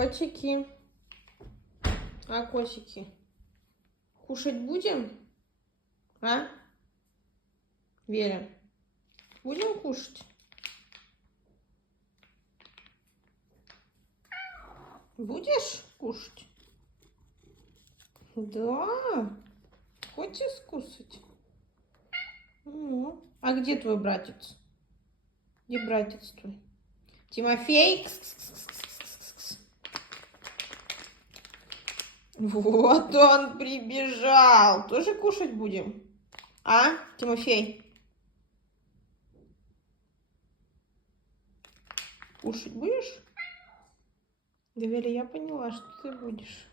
Котики. А котики? Кушать будем? А? Веря, будем кушать? Будешь кушать? Да. Хочешь кушать? Ну. А где твой братец? Где братец твой? Тимофей? Вот он прибежал. Тоже кушать будем? А, Тимофей? Кушать будешь? Да, Вера, я поняла, что ты будешь.